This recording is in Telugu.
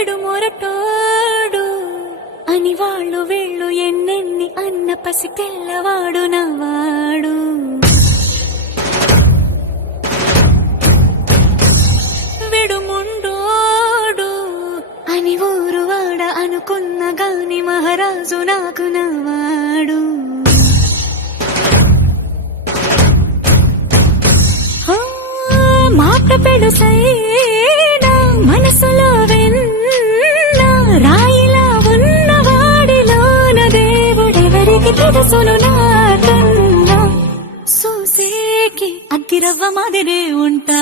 విడు మొరటోడు అని వాళ్ళు వీళ్ళు ఎన్నెన్ని అన్న పసి తెల్లవాడు నవాడు. విడు ముండోడు అని ఊరు వాడ అనుకున్న గాని మహారాజు నాకు నవాడు. మాట పెడుసైనా మనసులో వెన్న రాయిలా ఉన్నవాడిలోన దేవుడెవరికి తెలుసును నాకన్నా. సూసేకి అగ్గిరవ్వ మాదిరే ఉంటా